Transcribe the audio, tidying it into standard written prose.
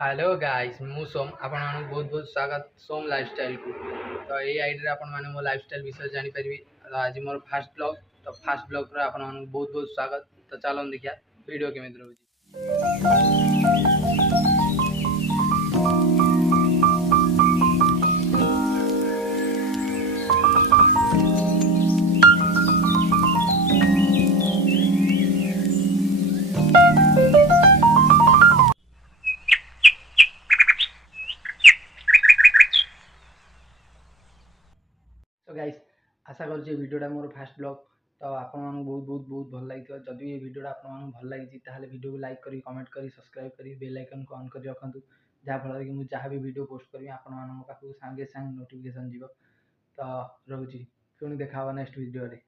Hello guys मु सोम आपण मानक बहुत बहुत स्वागत सोम लाइफस्टाइल को। तो ये आईडी रे आपण माने मो लाइफस्टाइल विषय जानि परिबे। तो आज मोर फास्ट ब्लॉग, तो फास्ट ब्लॉग रे आपण मानक बहुत बहुत स्वागत। तो चलो देखिया वीडियो केमिति रहउची। तो गाइस आशा करूँ वीडियोटा मोर फास्ट ब्लॉग तो आप बहुत बहुत बहुत भल लगी। जदि ये वीडियोटा आप भल लगी वीडियो को लाइक करी कमेंट करी सब्सक्राइब करी बेल आइकन को ऑन कर रखु जहाँफल कि मुझे जहाँ भी वीडियो पोस्ट करी आपण पाखक सांगे सांगे नोटिफिकेशन जीव। तो रोची पुणी देखा नेक्स्ट वीडियो रे।